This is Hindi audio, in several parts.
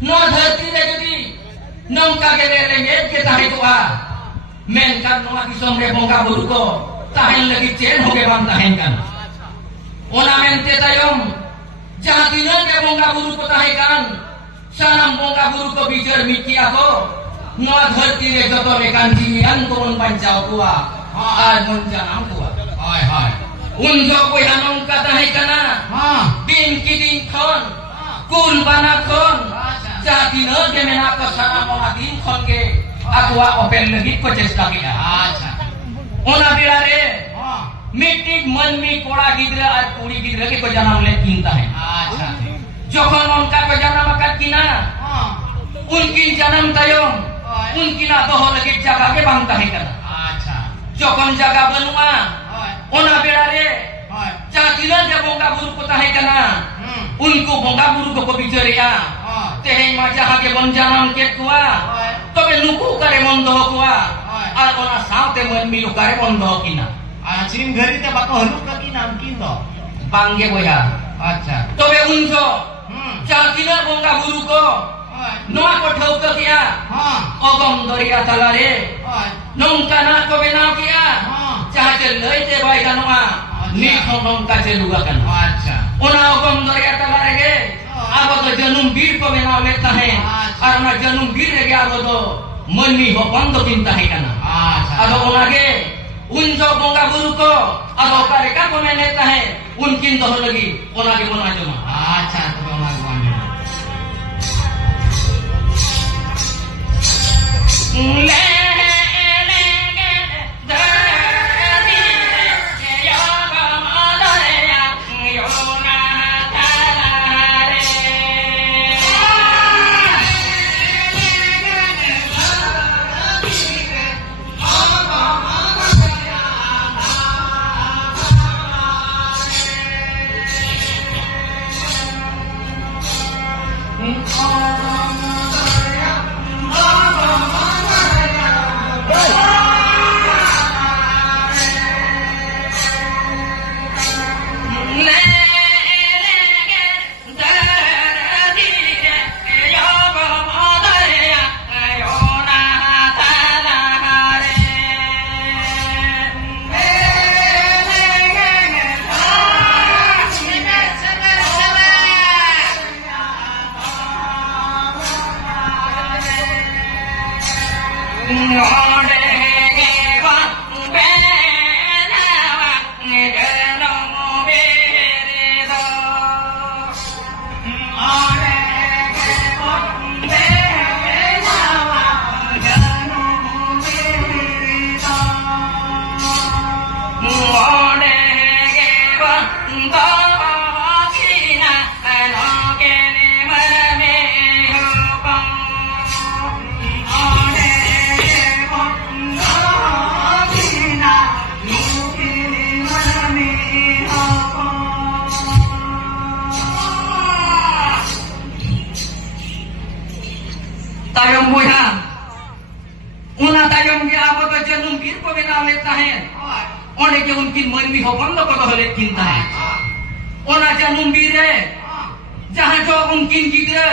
no dhati re jodi nongka ge lenget ke tahe tua menkan no disom re bongka buru ko tahen lagi chen hoge bang tahen kan ona mente tayom jahatina ke bongka buru ko tahe kan sanam bongka buru ko bijar miki ako no dhati re joto rekan jimian turun pancau tua ar menjanam tua hai hai unjo ko hanong ka tahe kana bin kidin khon kul bana khon jahatina ke mena ko sana mona din khon ke aku open lagi ko cesta kita acha ona bilare mitik manmi koda gidra ar kuri gidra ke ko janam le kinta hai acha jokhon onka ko janam akat kina unkin janam tayong unkina doho lagi jaga ke bang tahe kana acha jokhon jaga banua ona bilare jahatina ke bongka buru ko tahe kana unku bongka buru ko bijaria teheng maja hage bon janam ke tua tobe nuku kare mondo kuwa ar ona saute manmi lu kare mondo kina acing gari te bako haluk ka kina kindo bangge boya acha tobe unjo jahatina bongka buru ko noa ko thau ka kia ogom doria talare nongka na ko benau kia jahate lei te bai kanoa ni khong ka je lugakan acha ona ogom doria talare ge abo to janum bir ko benau leta hai ar ona janum bir ge abo to manmi ho bando kinta hai kana ado ona ge unjo bongka buru ko ado kare ka ko meneta hai unkin to lagi ona ge mona joma acha to ona gwanjo le tayong boya una tayong ge abo to janum bir ko benau leta hai one ke unkin manmi ho bando ko hole kinta hai ona janum bir re jaha jo unkin gidra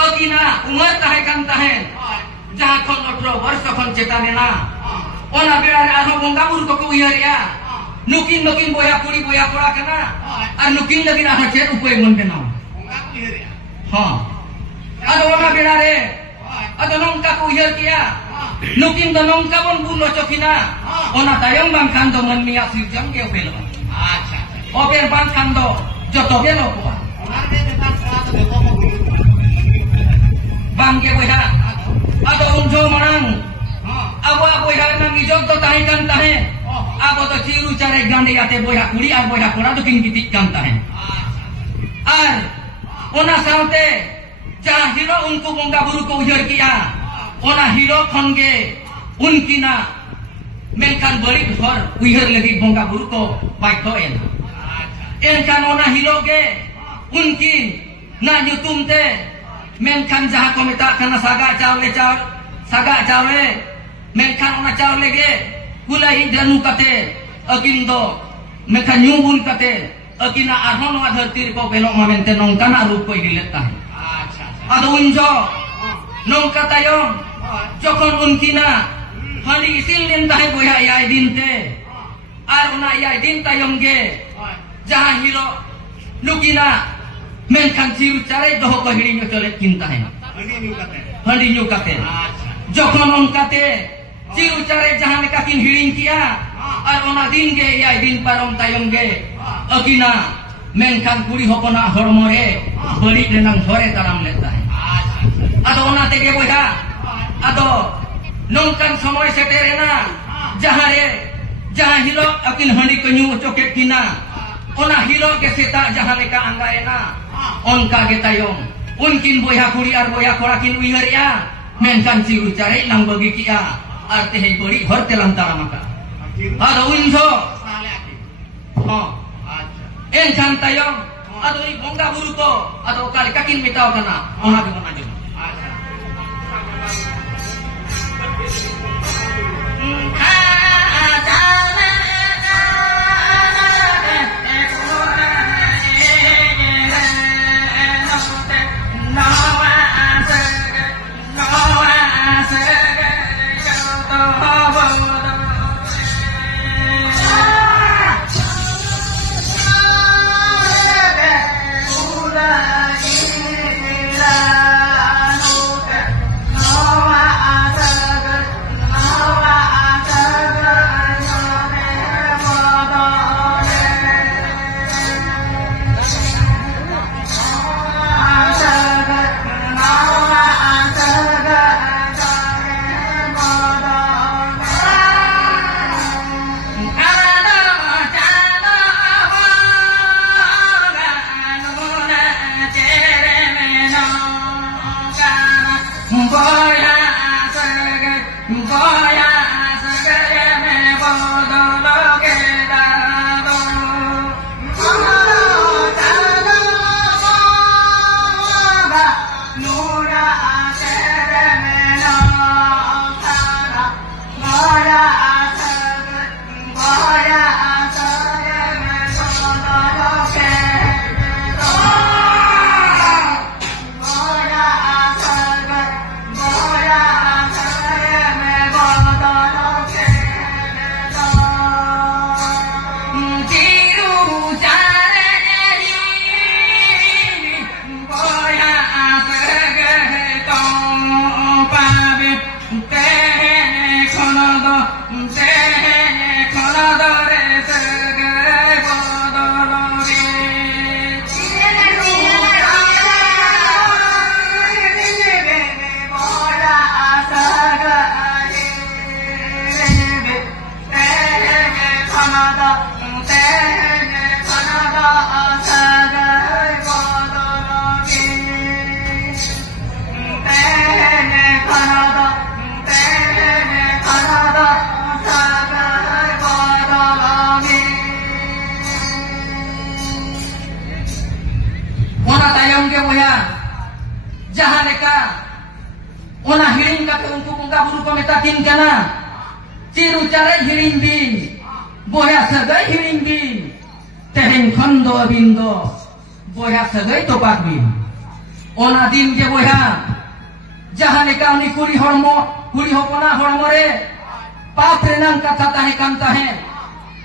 akina umar tahe kan tahe jaha khon 18 barsh khon chetane na ona bera re arho bongka buru ko uyaria nukin boya puri boya pora kana ar nukin lagi na ha upai mon benau bongka uyaria ha ado ona bera re ado nongka ko uyar kia nukin do nongka bon buno chokina ona tayong bang kando manmi asir jang ge upelo acha open bang kando joto belo ko ona de depan saat de ko bang ge boya ado unjo manang abo boya nang ijog to tahe kan tahe abo to ciru care gande ate boya kuri ar boya kora to king kitik kan tahe ar ona saute jaha hiro unku bongka buru ko ujar kia ona hiro khon ge unkina menkan bari hor ujar lagi bongka buru ko pai to en kan ona hiro ge unkin na nyutum te menkan jaha ko meta kana saga chawle menkan ona chawle ge kulai danu kate agindo menkan nyubun kate agina arhon wa dharti ko benok ma mente nongkana rup ko hileta ado unjo nongka tayong jokon unkina handi isin lin tahe boya yai dinte ar una yai din tayong ge jahan hilo nukina menkan ciru care doho ko hiring colet kinta he handi nyukate jokon onkate ciru care jahan kakin hiring kia ar ona din ge yai din parong tayong ge akina menkan kuri hopona hormore balik renang sore talam leta ado ona tege boya ado nongkan somoy seterena jahan hilo akin handi kenyu coket kina ona hilo ke seta jahan leka anggaena onka ge tayong unkin boya kuri ar boya korakin uiher ya menkan ciru care nang bagi kia arte he bori hor telam taramaka ado unjo enkan tayong ado ni bongga buru ko ado kali kakin mitau kana ona ge maju jahan leka ona hiring kate untuk bongga buru pametakin kana ciru care hiring bin boya sagai hiring bin teheng khondo bindo boya sagai topak bin ona din ge boya jahan leka uni kuri hopona hormo re pap renang kata tahekan tahe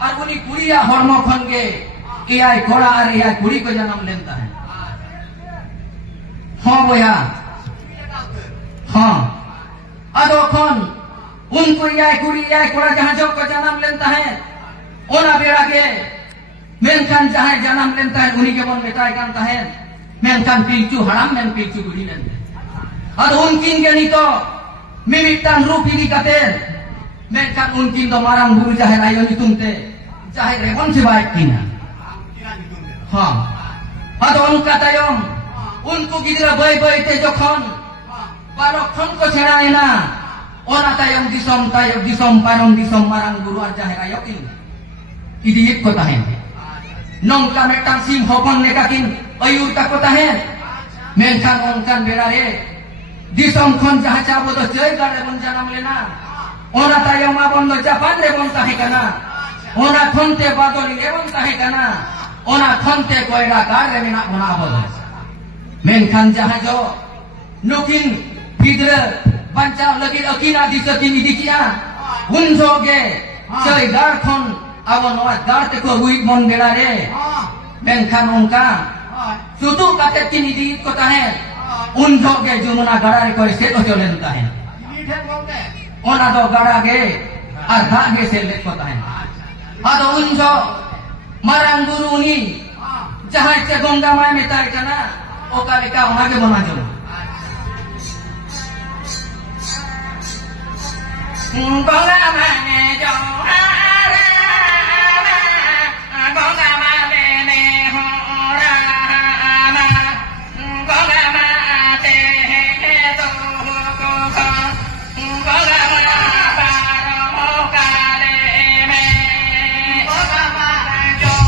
ar uni kuria hormo khon ge iai kora ar iai kuri ko janam len tahe हाँ बोया हाँ अदो कौन उनको याय कुड़ी याय कोड़ा जहाँ जो को जन्म लेता है ओना बेड़ा के मेनकान जहाँ जन्म लेता है उन्हीं के मन मिटाई करता है मेनकान पिलचू हराम मेन पिलचू गुड़ी लेते अदो उनकिन के नहीं तो मिमिटान रूपी की कते मेनकान उनकिन तो मारांग गुरु जहाँ लायो नहीं तुमते जहाँ रेवन से बाइक की ना हाँ अदो उनका तायों उनको गिदरा बय ते जखन पारखन को छेड़ाएना ओना तायम दिसम पारम दिसम मारांग गुरु ar jahe ayokin idi ek ko tahen nongka metang sim hopon nekakin ayur ka ko tahen menkan onkan berare disom khon jaha chabo to jai gare bon janam lena ona tayam abon do japan re bon tahe kana ona khonte badoli re bon tahe kana ona khonte koira gar re mena bona abon menkan jaha jo nukin gidra bancau lagi akina disakin idikia unjo ge cai gar khon awan wat gar te ko hui mon belare menkhan ongka sutu kate kini di ko tahen unjo ge jumuna garare ko set o jolen tahen ona do gara ge arha ge selet ko tahen ado unjo marang guru ni jahai ce gongga mai metai kana okalika ona ge bana jom gongga mane jom gongga mane ne hora gongga mate to ko gongga ma paro kale me gongga ma jom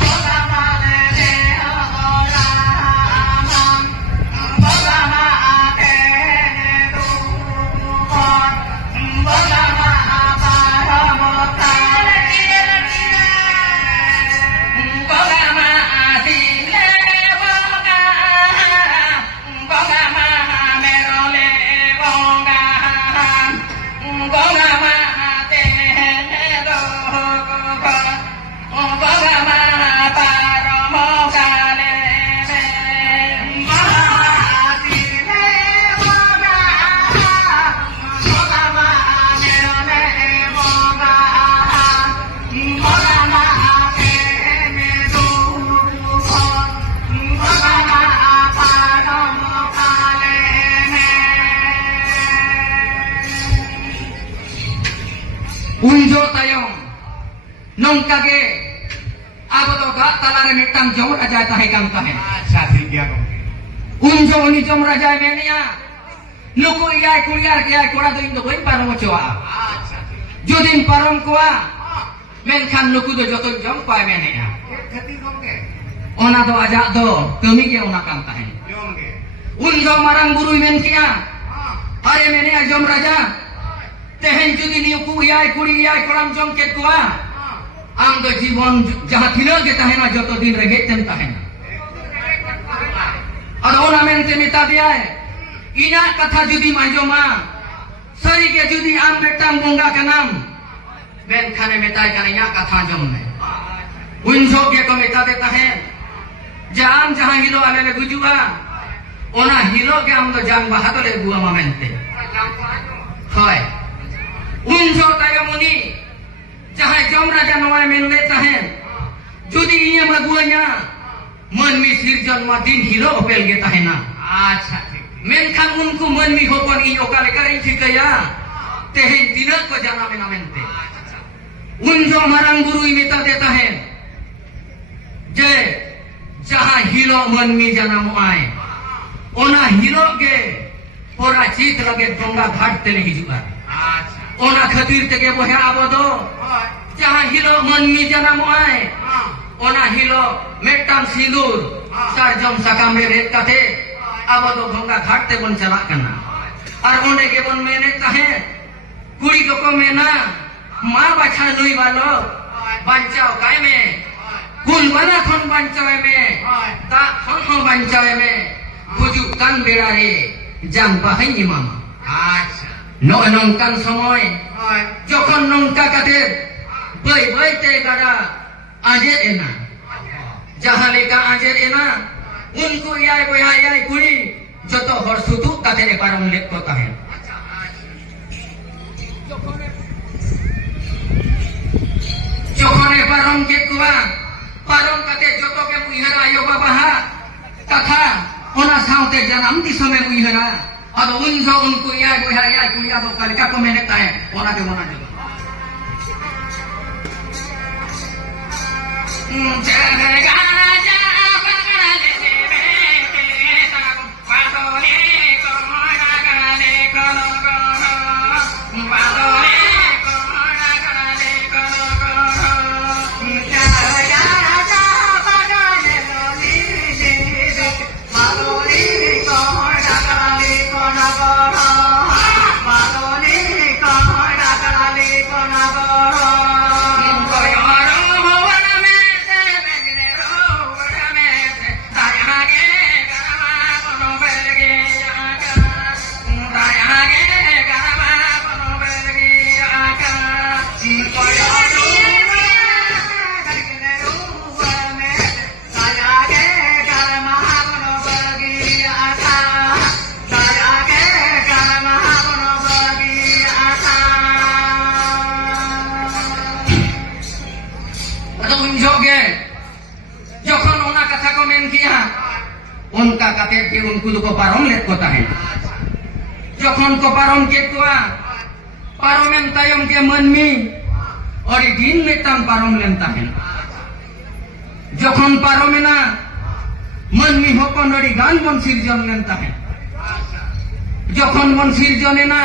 gongga mane ne hora gongga mate to ko gongga ma paro kale gongga ma asile gongga ma merole gongga gongga ma te do gongga ma paro kale asile gongga ma merole gongga gongga ma te do gongga ma paro kale unjo tayong nongka ge abo to ga talare mitang jom raja tahe gang tahe Acha ठीक है Gange unjo ni jom raja menia nuku iyai kuliar iyai kora do indo bain parong choa अच्छा jodin parong koa menkhan nuku do joto jom koa menia खेती Gange ona do aja do kami ge ona kan tahe Gange unjo marang guru men kia are menia jom raja tehen jodi niuku iyai kuri iyai koram jom ket koa am do jibon jaha thina ge tahena joto din rege tem tahena और ओनामेंटे नेता दिया है इना कथा जुदी मांजोमा सरी के जुदी आम बेटाम गंगा के नाम बेन खाने मेताय का इना कथा जमने उनसो के को मेता देता है जाम जहां हिलो आले ले गुजुआ ओना हिलो के हम तो जान बहादुर ले बुआ मामेंटे होय उनसो तायमुनी जहां जम राजा नवाय मेन लेता है जुदी इया मगुआnya मनमी सिरजन मा दिन हिरो opel ge tahena अच्छा ठीक menkhan unku manmi hopon i okale kari thikaya tehen dinak ko jana menamente unjo marang guru imita deta hai je jaha hilo manmi jana muai ona hilo ge pora chit lage donga ghat tele hijuga अच्छा ona khatir tege bohe abodo jaha hilo manmi jana muai ona hilo metang sindur sarjom sakam red kate abodo gongga ghat te bon chalak kana ar onde ge bon mene tahe kuri ko mena ma bacha nui balo bancao kai me kul bana khon bancao me ta khon ho bancao me bujuk kan berare jang bahai ni mama अच्छा no nongkan somoy jokhon nongka kate bai bai te gara ajet ena jaha leka ajet ena unku yai boya yai kuri joto hor sutu kate ne parong lek ko tahe jokhone parong ke kuwa parong kate joto ke muihara ayo baba ha tata ona saute janam disome muihara ado unjo unku yai boya yai kuri ado kalika ko mene tahe ona de mona de उनका कते के उनको तो पारम लेत को ताहे जखन को पारम के कुआ पारमेन तायम के मनमी और दिन मिटान पारम लेन ताहे जखन पारमेना मनमी हपन और गान बन सिरजन लेन ताहे जखन बन सिरजनेना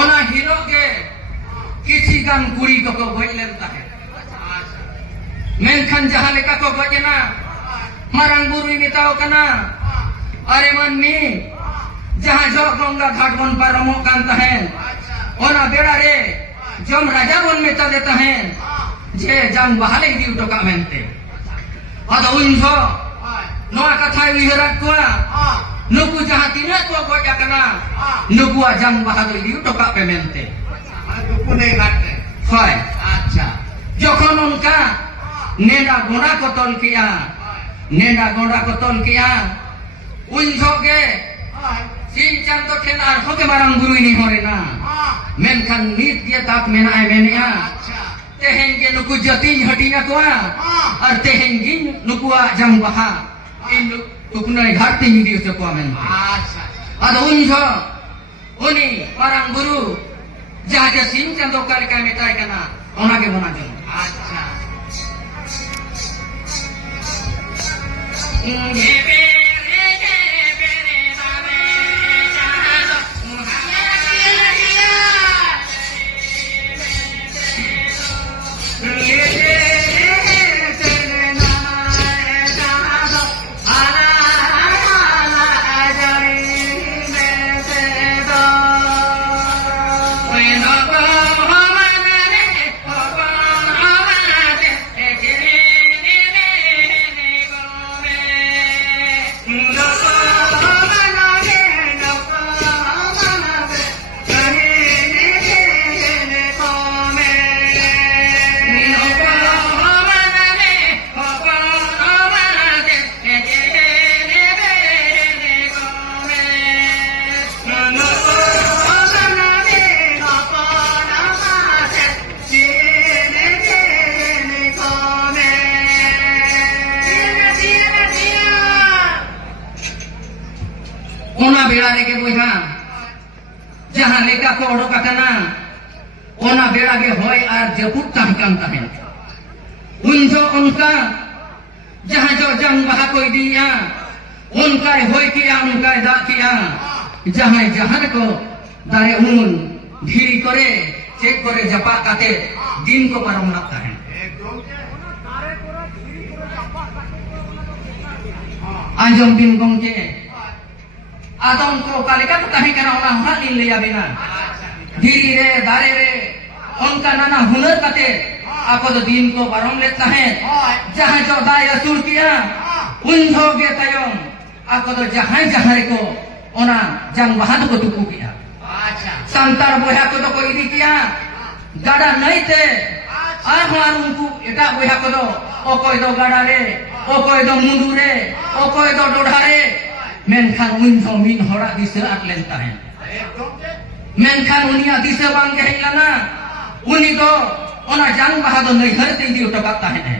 ओना हिरो के किसी गान कुड़ी को गज लेन ताहे मेनखान जहां लेका को गजना मारांग बुरुई मेताओ कना अरे मनमी जहां जो गंगा घाट बन पारमो कान ताहेन ओना बेड़ा रे जम राजा बन मेता देता है जे जंग बहाले दी उटका मेनते अद उनजो नोआ कथा उइहरात कोआ नुकु जहां तिना को गजा कना नुकुआ जंग बहाले दी उटका पे मेनते नुकु नहीं घाटे होय अच्छा जखन उनका नेडा गोड़ा को तल किया नेडा गोड़ा को तल किया उनजो के सिन चांद तो ठेन आर होके मारंग गुरुई नहीं हो रे ना मेनखान नीत के तात मेना है मेनिया तेहें के नुकु जतिन हटिया कोआ और तेहें की नुकुआ जंग बहा इन तुकने घाटी ही दियो से कोआ मेन अच्छा अद उनजो उनी मारंग गुरु जहां जे सिन चांद का लेका मेताय कना ओना के बना जो अच्छा बेड़ा के बोहा जहां लेका को ओडो कतना ओना बेड़ा के होय आर जपुट तहकन तहन उनजो उनका जहां जो जंग बहा कोई दिया उनका होय किया उनका दा किया जहां जहां को दारे उन धीरी करे चेक करे जपा काते दिन को पारम लगता है आंजम दिन गंगे आदम को कालिका तो कहीं करा होना हुनर लीन लिया बिना धीरी रे दारे रे उनका नाना हुनर कते आपको तो दिन को पारम लेता है जहां जो दाय असुर किया उन होगे तयम आपको तो जहां जहां को ओना जंग बहादुर को तुकु किया संतार बोया को तो कोई नहीं किया गाड़ा नहीं थे आर हमार उनको एटा बोया को तो ओ कोई दो गाड़ा रे ओ कोई दो मुंडू रे ओ कोई दो डोढ़ा रे मेनखान उन मिन हड़ा दिशा आट लेता है मेनखान उनिया दिशा बांग के हेलाना उनी दो ओना जंग बहादुर नहीं हरते दी उठा बात है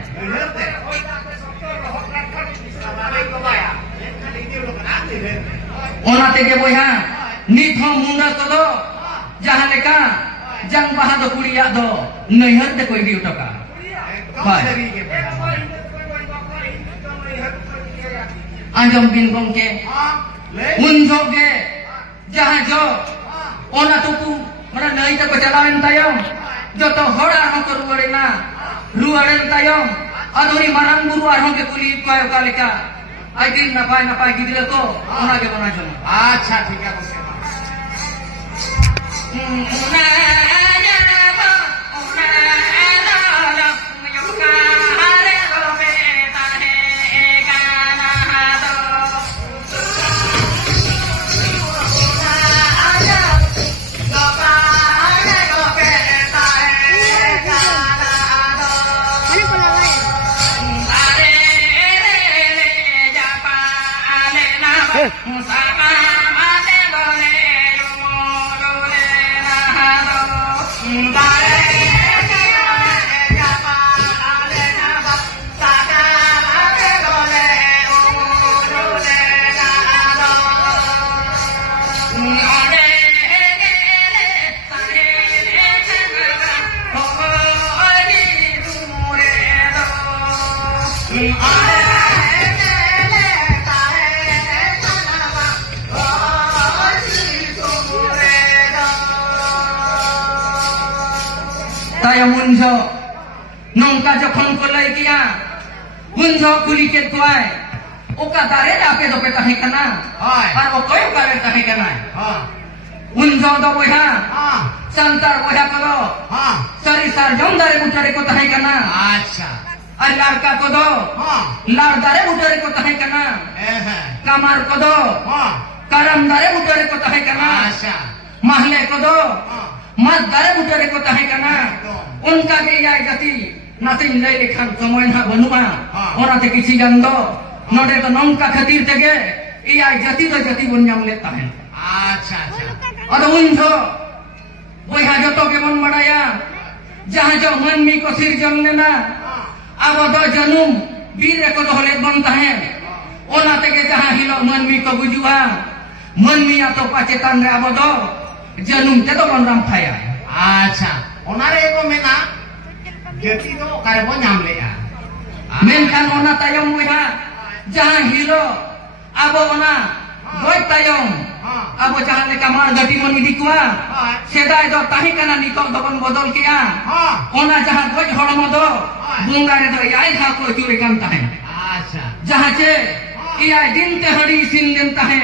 ओना तेगे बोया नित हम मुंडा को दो जहां लेका जंग बहादुर कुड़िया दो नहीं हरते कोई दी उठा आंजम बिन गंगे उन जोगे जहां जो ओना तुकु मना नहीं तक चलावेन तायम जो तो हड़ा हो को रुआड़ेन तायम अदुरी मारांग बुरु आर के कुली को कालिका आई दिन नपाय नपाय गिदले को ओना के बना जो अच्छा ठीक है नौका जखन को लई किया उनजो कुली के कोय ओका दारे आके दो पे तहे कना और ओ कोई बारे तहे कना उनजो दो बोया संतर बोया कलो सरी सार जम दारे उठरे को तहे कना अच्छा और लड़का को दो लाड़ दारे उठरे को तहे कना कमार को दो करम दारे उठरे को तहे कना अच्छा महले को दो मत दारे उठरे को तहे कना उनका के याय गति नाते लई लेखान समय ना बनुआ ओनाते किसी गंदो नोडे तो नौका खातिर तेगे याय गति तो गति बन जाम लेता है अच्छा अच्छा और उनजो बोया जो तो के मन मड़ाया जहां जो मनमी को सिर जमने ना अब दो जनुम वीर को दोले बनता है ओना तेगे जहां हिलो मनमी को बुजुआ मनमी या तो पाचेतान रे अब दो जनुम ते तो बनराम थाया अच्छा ओनारे को मेना जति दो कारबो नाम लेया मेनखान ओना तायम बोया जहां हिलो अब ओना गोय तायम अब जहां लेका मार गति मन इदी कुआ सेदाय दो ताही कना निको दबन बदल किया ओना जहां गोय हड़म दो बुंगारे दो याय खा को चुरे कामता है अच्छा जहां चे इयाय दिन ते हड़ी सिन लेनता है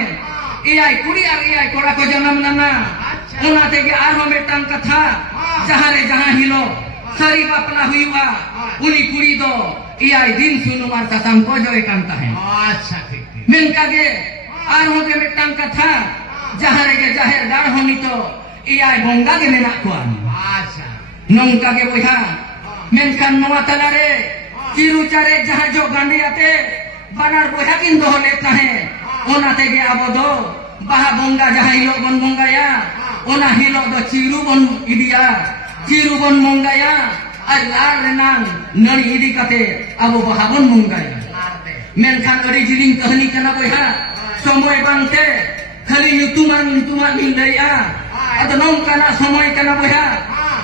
इयाय कुड़ी और इयाय कोड़ा को जन्म नना ओना ते के आरो मेटन कथा जहां रे जहां हिलो सारी अपना हुईवा उनी कुड़ी दो इयाय दिन सुनु मार ससम को जो एकांता है अच्छा ठीक मेनका के आरो के मेटन कथा जहां रे के जाहिर दार होनी तो इयाय बोंगा के मेना को अच्छा नौका के बोया मेनखान नवा तला रे चिरू चारे जहां जो गांडी आते बनार बोया किन दो लेता है ओना ते के अब दो बाहा बोंगा जहां हिलो बन बोंगाया ओना हिलो दो चिरू बन इडिया चिरू बन मोंगाया और लार रेनान नड़ी इदी कते अब बाहा बन मोंगाया मेनखान अड़ी जिलिंग कहानी कना बोया समय बांगते खाली नुतुमान लैया अद नौका ना समय कना बोया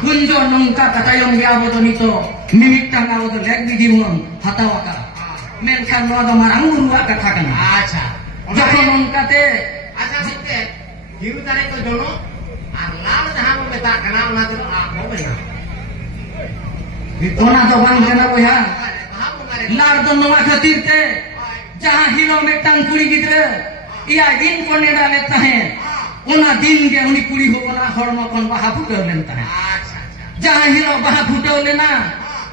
गुंजो नौका कतायम गया अब तो नितो मिमिटटांग अब तो लेग बिधि मन हतावाका मेनखान नवा दो मारांग गुरुआ कथा कना अच्छा जखन नौकाते अच्छा सुनते हिरु तारे को जोनो और लाल जहां में बेटा कना ना तो आप हो गया ओना तो बांग कना बोया लार दो नवा खातिर ते जहां हिलो में टंकुड़ी गिद्रे या दिन को नेड़ा लेता है ओना दिन के उनी कुड़ी हो बना हड़म कोन बाहा फुटो लेता है अच्छा अच्छा जहां हिलो बाहा फुटो लेना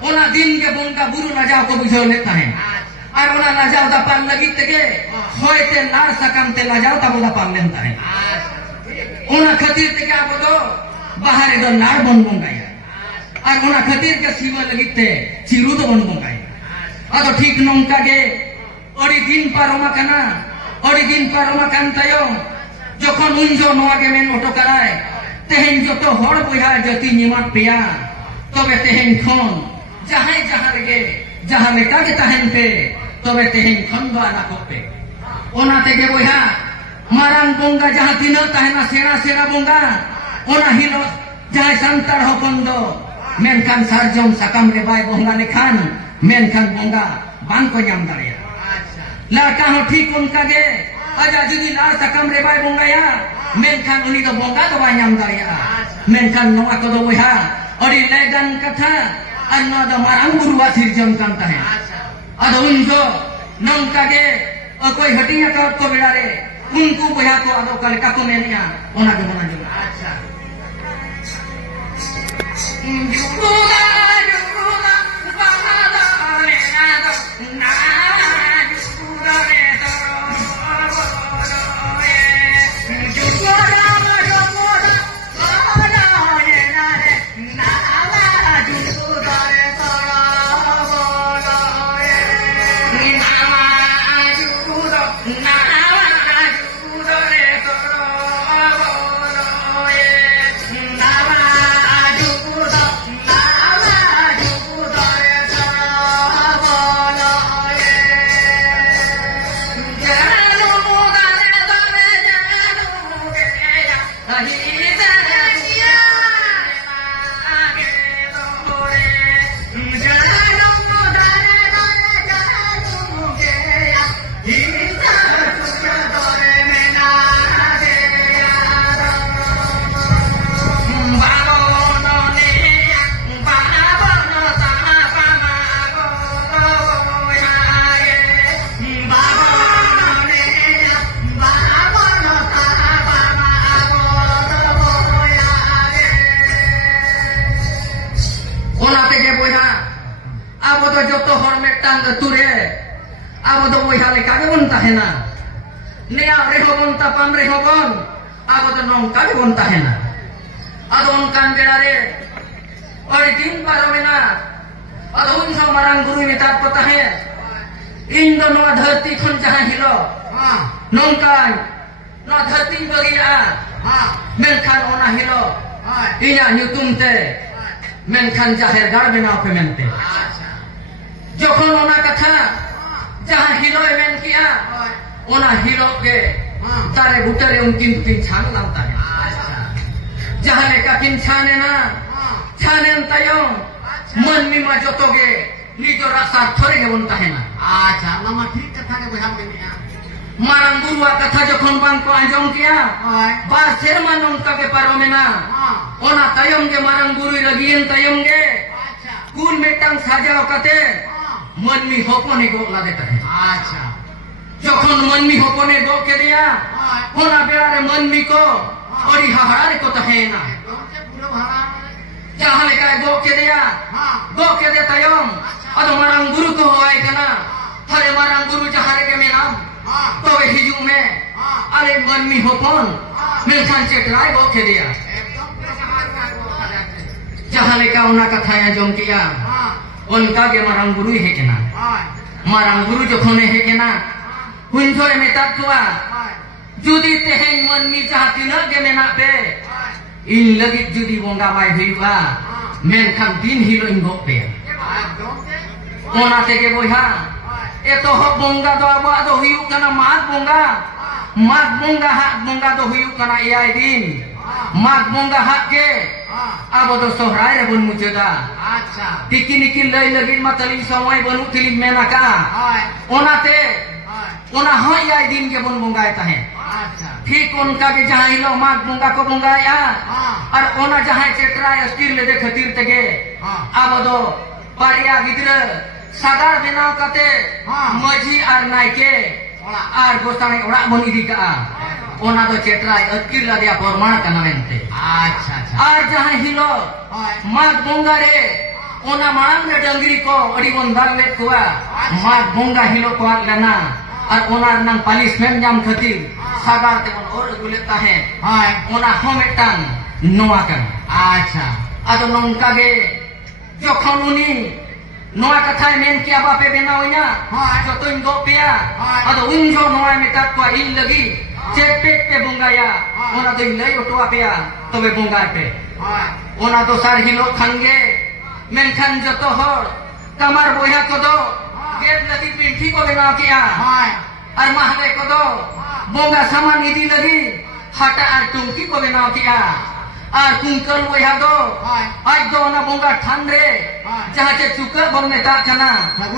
ओना दिन के बोंका बुरु लजाव को बुझो लेता है और ओना लजाव दा पार लगी तके होयते लार सकम ते लजाव ता बोला पार लेता है ओना खातिर ते क्या बोलो बाहर दो लार बन बोंगाया और ओना खातिर के सीवा लगीते चिरू तो बन बोंगाया अतो ठीक नौका के ओडी दिन पर ओमा कना ओडी दिन पर ओमा कांतायो जखन उनजो नोआ के मेन ऑटो कराय तेहेन जो तो हड़ बोया जति निमात पिया तबे तेहेन खन जहां जहां गे जहां लेका के तहेन पे तबे तेहेन खन बाला कोपे ओना ते के बोया मारांग बोंगा जहां तिन तहेना सेना सेना बोंगा ओना हिलो जहां संतर हपन दो मेनखान सारजम सकम रे बाय बोंगा लेखान मेनखान बोंगा बांग को नाम दारिया लड़का हो ठीक उनका गे आजा जुदी लार सकम रे बाय बोंगाया मेनखान उनी दो बोंगा तो बाय नाम दारिया मेनखान नवा को दो बोया और लेगन कथा अन्ना दो मारांग गुरुआ सिरजम कांता है अद उनजो नौका गे और कोई हटिया का को बेड़ा रे उनको बोया को अदो कल का को मेनिया ओना के बना जो अच्छा जुगुला जुगुला बाला ले ना दो ना जुगुला रे boya leka ge bon tahena nea rehobon tapam rehobon ago do nongka ge bon tahena ado onkan belare ori din paromena ado unsa marang guru metat ko tahe indo no dharti khon jaha hilo nongkan no dharti bagi menkan ona hilo inya nyutum te menkan jaher gar benau pe mente jokhon ona katha jaha hilo men kia ona hilo ke tare butare unkin tin chang lam ta jaha leka kin chane na chanen tayong मन में मा joto ge nijo rasa thore ge bon tahena acha lama ठीक कथा के बहाम में marang guru katha jokhon bang ko anjong kia bar serma nongka ke paromena ona tayong ge marang guru ragien tayong ge kun metang sajao kate मन में hopone go la deta hai acha jokhon मन में hopone go ke dia ona belare मन में ko ori hahare ko tahena jahan leka go ke dia tayong ado marang guru ko hoai kana thare marang guru jahare ke menam tobe hiju me ale मन में hopon menkan cetrai go ke dia jahan leka ona katha anjom kia onka ge marang guru he kena marang guru jokhon he kena hunjoi metat tua judi teheng मन में jaha tina ge mena pe in lagi judi bonga mai huiba menkan din hilo ingo pe ona tege boya eto ho bonga do aba do hiu kana mag bonga ha bonga do hiu kana iai din mag bonga ha ke abo do sohrai re bun mujoda acha tikinikin lai lagi matali samai banu tiling menaka ona te ona ho iai din ke bun bonga ta hai ठीक उनका के जहाँ हिलो माग बुंगा को बुंगाया और ओना जहाँ चेट्रा अस्तिर ले दे खतीर तगे अब दो पारिया गिद्र सागार बेनाव कते मजी और नाइके और गोस्ताने ओड़ा बनी दिका ओना दो चेट्रा अस्तिर ला दिया परमाण कनवेंते अच्छा और जहाँ हिलो माग बुंगा रे ओना मांग रे डंगरी को अड़ी बंदर ले कुआ माग बुंगा हिलो को लेना और ओना नंग पालिशमेंट जाम खतीर सागार ते मन और गुलेता है ओना होमेटान नोआ कन अच्छा आदो नंका गे जोखन उनी नोआ कथा मेन किया बापे बेनावया जो तो इन दो पिया आदो उन जो नोआ मेटा को इन लगी चेपेक पे बुंगाया ओना तो इन लई ओटवा पिया तबे बुंगा पे ओना तो सार हिलो खंगे मेनखान जो तो होर कमर बोया को दो गेट लगी पिंठी को बेनाव किया और महले को दो बोंगा सामान इदी लगी हटा और टुंकी को बेनाव किया और कुंकल बोया दो आज दो ना बोंगा ठंडे जहाँ से चुका बन में ता कना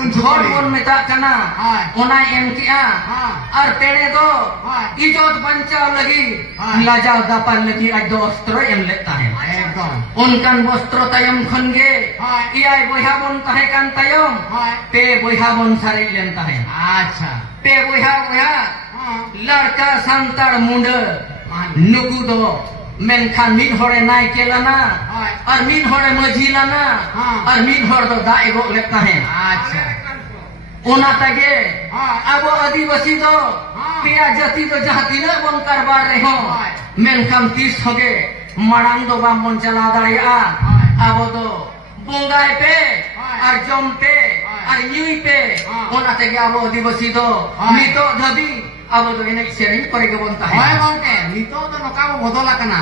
झोट बन में ता कना ओना एम किया और पेड़े दो इजोत बंचाव लगी लाजाव दापाल लगी आज दो अस्त्र एम लेता है एकदम उनकान वस्त्र तयम खनगे इयाय बोया बन ताहे कान तयम पे बोया बन सारी लेता है अच्छा पे बोया लड़का संतार मुंड नुकु दो मेनखान मिन होरे नाय केलाना और मिन होरे मझिलाना और मिन होर दो दाए गो लेता है अच्छा ओना तगे अब आदिवासी दो पिया जाति तो जहाँ तीन बन करबार रहे हो मेनखान 30 होगे मरांग दो बाम बन चला दाड़िया अब दो बुंगाई पे और जम पे और न्यूई पे ओना तगे अब आदिवासी दो नितो धबी अब तो इन्हें शेरिंग करे के बनता है गोंके नितो तो नोका बदला कना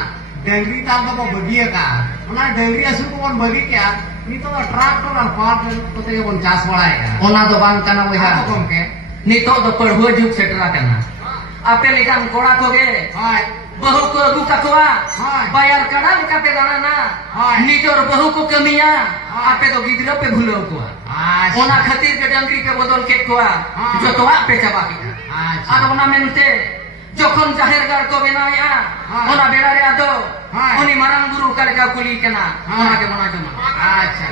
डंगरी ताल तो बगिया का ओना डंगरी असु को बन बगी क्या नितो ट्रैक्टर और पार तो ते बन चास बड़ाएगा ओना तो बांग कना वहा गोंके नितो तो पढ़ो जुग सेटरा कना आपे लेकान कोड़ा कोगे बहु को अगु ककवा बायर कड़ा लेका पे दाना ना निजोर बहु को कमिया आपे तो गिदरो पे भूलो को ओना खातिर के डंगरी पे बदल के कोआ जो तो पे चबा की আর ওনা মেনতে যখন জাহের গার কো বেনায়া ওনা বেড়ারে আদো উনি মারাং গুরু কালকা কুলি কেনা ওনাকে মনা জমা আচ্ছা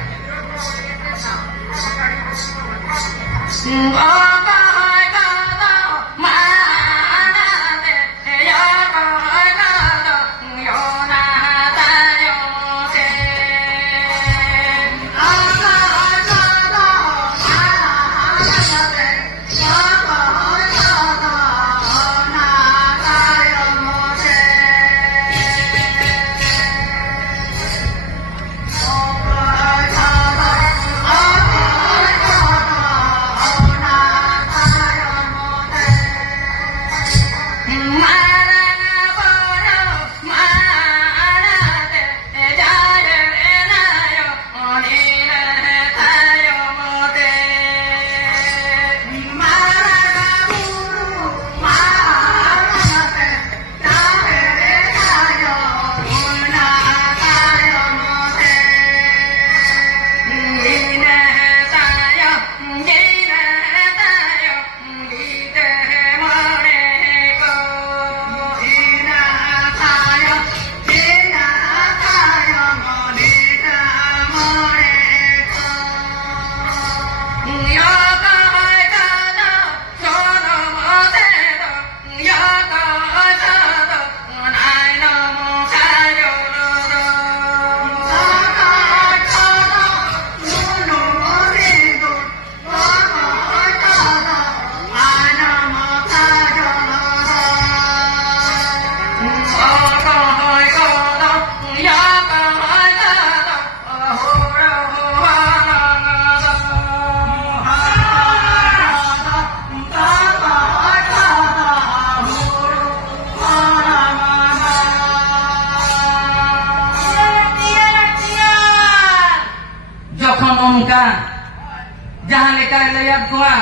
koa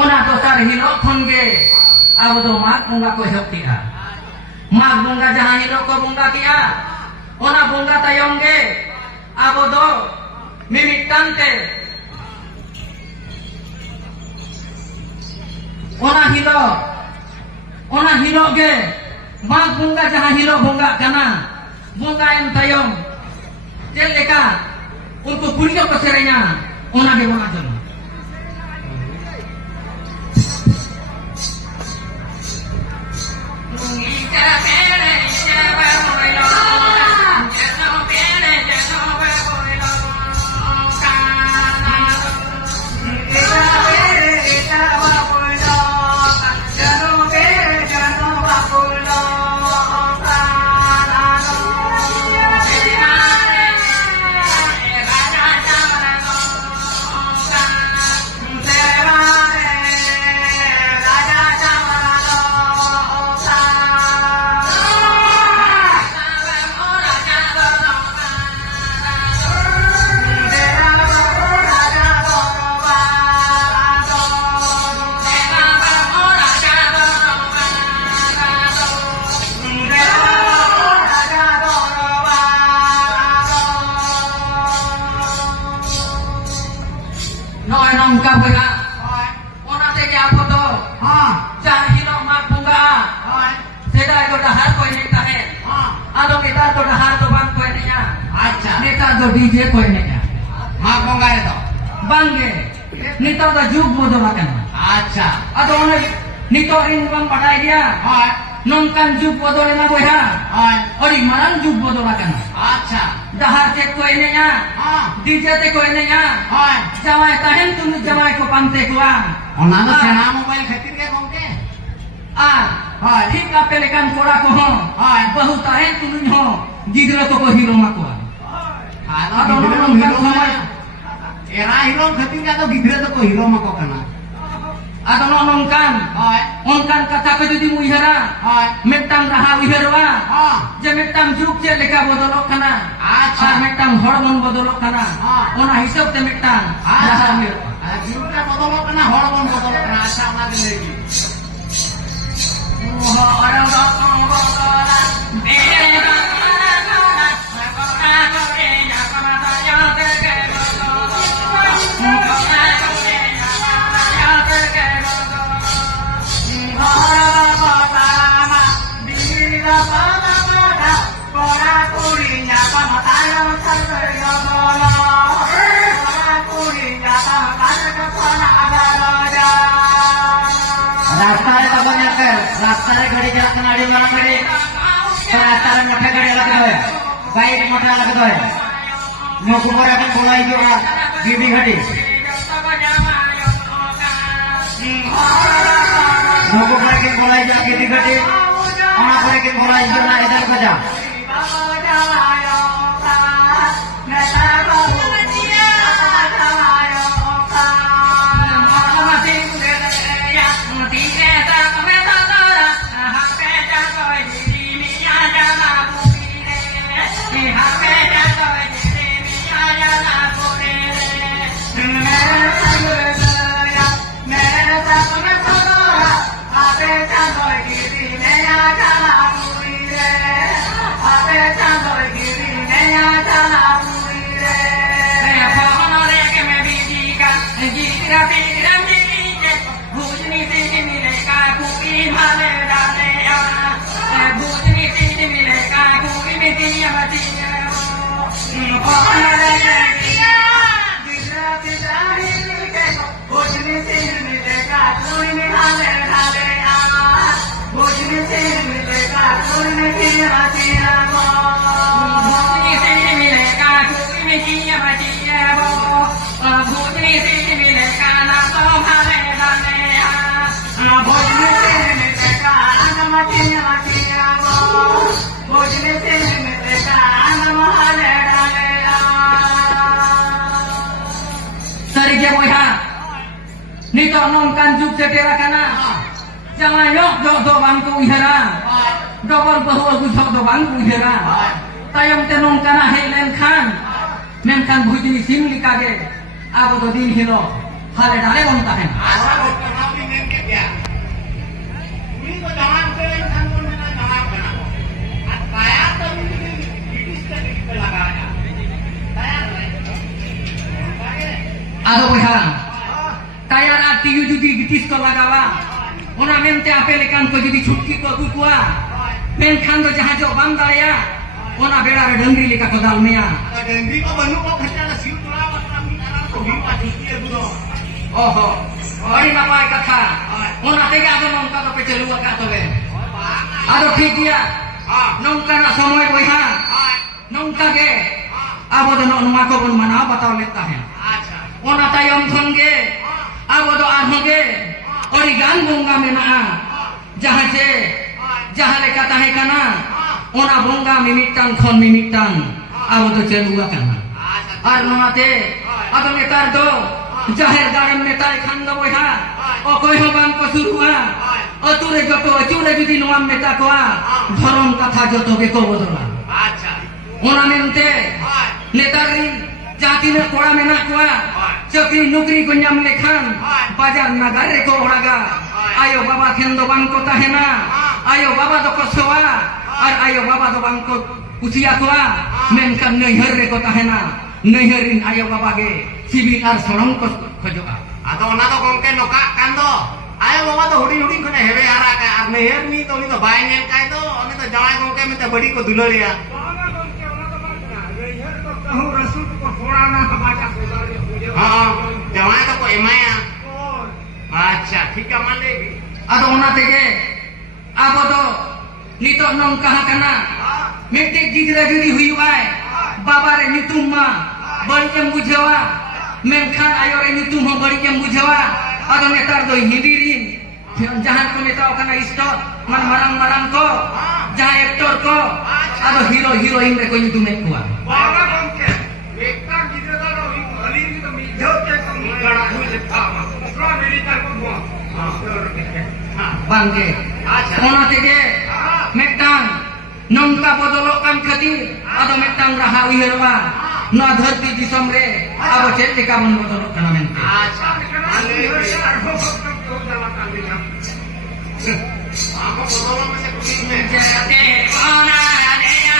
ona dosar hilok khon ge abo do mag bunga ko ehok kia mag bunga jahan hilok ko bunga kia ona bunga tayong ge abo do mimitan te ona hilok ge mag bunga jahan hilok bunga kana bunga yang tayong jeleka untuk punya peserenya ona ge bunga jon DJ ko ini ya, mag bunga itu, bangge, nito da juk bodol akan. Acha, atau mana nito ring bang padai dia, nongkan juk bodol na boya, ori marang juk bodol akan. Acha, dahar cek ko ini ya, DJ te ko ini ya, jawai tahen tunu jawai ko pante ko ang. Ona tu sena mobile khatir ke gongke? ঠিক apelekan kora ko ho, bahu tahen tunu ho, gidra to ko hero mako. Atau era hero ketika tu gidra tu ko hero mako kana. Atau nongkan, ongkan kata ko di muihara, metang raha wiherwa, je metang juk je leka bodolok kana, metang hormon bodolok kana, ona hisab te metang raha mir. Jukka bodolok kana hormon bodolok kana asa ona lagi. Orang dokong bodolan, रास्ता घड़ी जात नाड़ी मारा पड़े रास्ता मोटे गाड़ी लगता है बाइक मोटा लगता है नौकू पर अपन बोलाई जो बीबी घड़ी नौकू पर के बोलाई जो बीबी घड़ी वहाँ पर के बोलाई जो ना इधर को जा nito nongkan juk setera kana jangan yok do bangku ihara dobor bahu aku sok do bangku ihara tayong tenong kana helen khan menkan bujini sim likage abo do din hilo hale dale bon tahen asa bokta na bi men ke kya uni ko jaman ke insan ko mena jaman bana at kaya to british ka ke lagaya tayar ado boha tayar ati judi gitis ko lagawa ona mente ape lekan ko judi chutki ko kuwa men khan do jaha jo bam daya ona beda re dangri leka ko dal meya dangri ko banu ko khata na siu tula matram ni ara ko hi pa chuti e budo oho ori napai katha ona tega ado nongka to pe chelu ka to be ado thik dia nongka na somoy boha nongka ge abo do nongma ko bon mana bataw leta hai acha ona tayom thon ge abo do arho ge ori gan bonga mena jaha je jaha leka tahe kana ona bonga mimitang khon mimitang abo do chelu kana ar nonate ado netar do jahir garam netai khanda boha okoi hoban ko surua ature joto achure judi noam meta koa dhorom katha joto ge ko bodola acha ona mente netari jati me kora mena koa chakri nukri ko nyam lekhan bazar nagar re ko oraga ayo baba khendo bang ko tahena ayo baba do ko soa ar ayo baba do bang ko usia koa menkan neher re ko tahena neherin ayo baba ge sibil ar sorong ko khojoa ado ona do gongke noka kando ayo baba to hudi hudi khone hebe ara ka ar neher ni to ni to bai nel kai to oni to jawai gongke mete badi ko dulaliya ona gongke ona to bana neher to kahu rasul ko thora na baca ko ha jawai to ko emaya acha thik है मान लेगी ado ona tege abo do nitok nongka kana metek gidra judi huyuai baba re nyutum ma bari em bujawa menkhan ayo re nyutum ho bari em bujawa ado netar do hidirin jahan ko metaw kana istot man marang ko jahan aktor ko ado hero heroin re ko nyutum ekwa baba gongke ekta gidra do ali ni to mi jote ko mi gana hu se thama strawberry tar ko mo bangge ona tege metang nongka bodolokan khatir ado metang raha uherwa no dharti disom re abo chet leka bon bodolok kana mente acha ale arho boktam ko dala kandina ako bodolok me kulit me jate ona adeya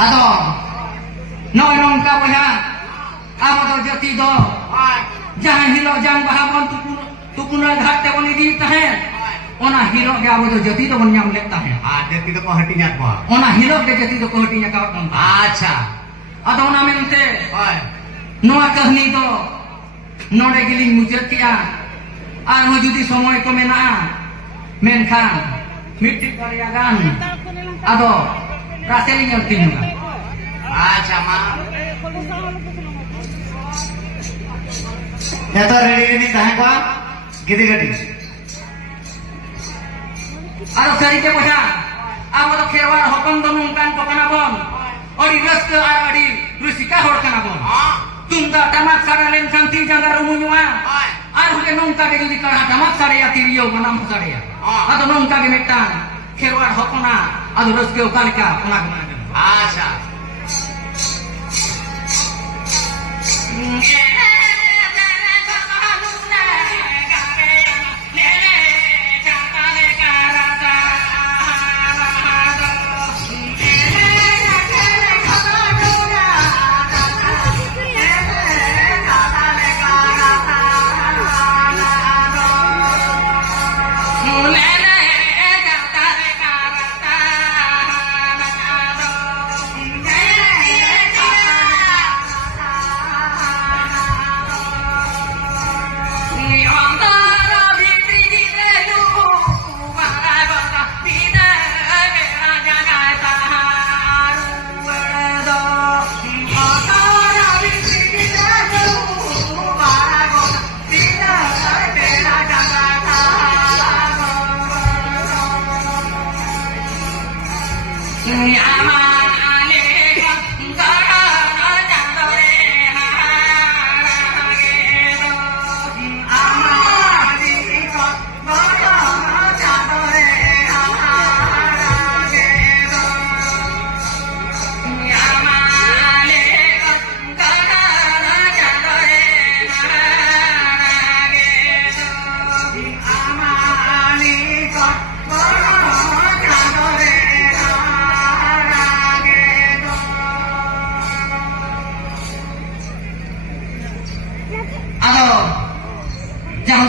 ado noi nongka boha abo do jati do jahan hilo jang bahabon tukuna ghat te boni di tahen ona hilo ge abo do jati do bon nyam let tahen jati do ko hati nyat ba ona hilo ge jati do ko hati nya ka on acha ado ona mente Oi. noa kahni do node giling mujud kia arho judi somoy ko menaa menkhan mitik bariagan ado raseling yang tinuga Acha ma. Nyata ready tahan ko gidi gadi. aro sari ke posa abo do kherwar hokam do nungkan ko kana bon ori raska ar adi rusika hor kana bon tunda tamak sara len kanti jangar umunyua Oi. ar hule nungka ge judi kana tamak sara ya tiriyo manam sara ya ado nungka ge metan kherwar hokona ado raska ukalika ona kana Acha.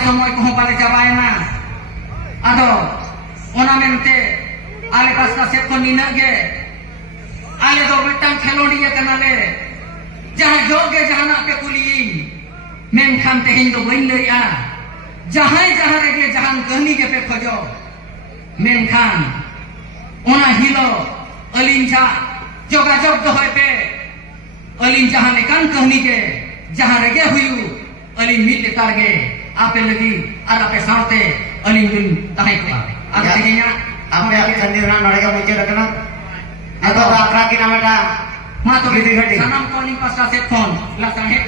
Somoy ko pala jabay na ado ona mente ale kasta set ko ninage ale do betang khelodiya kanale jaha joge jahana pe kuliin menkhan tehin do bain leia jahai jaha rege jahan kahni ke pe khojo menkhan ona hilo alinja jogajog do hoy pe alin jahan ekan kahni ke jaha rege huyu alin mit letar ge ape lagi ada pe saute alin dun tahe ko ada nya Apa yang kandirna narega muncul kana? Atau rakra kina mata? Ma to sanam ko ni pasta set phone la sahe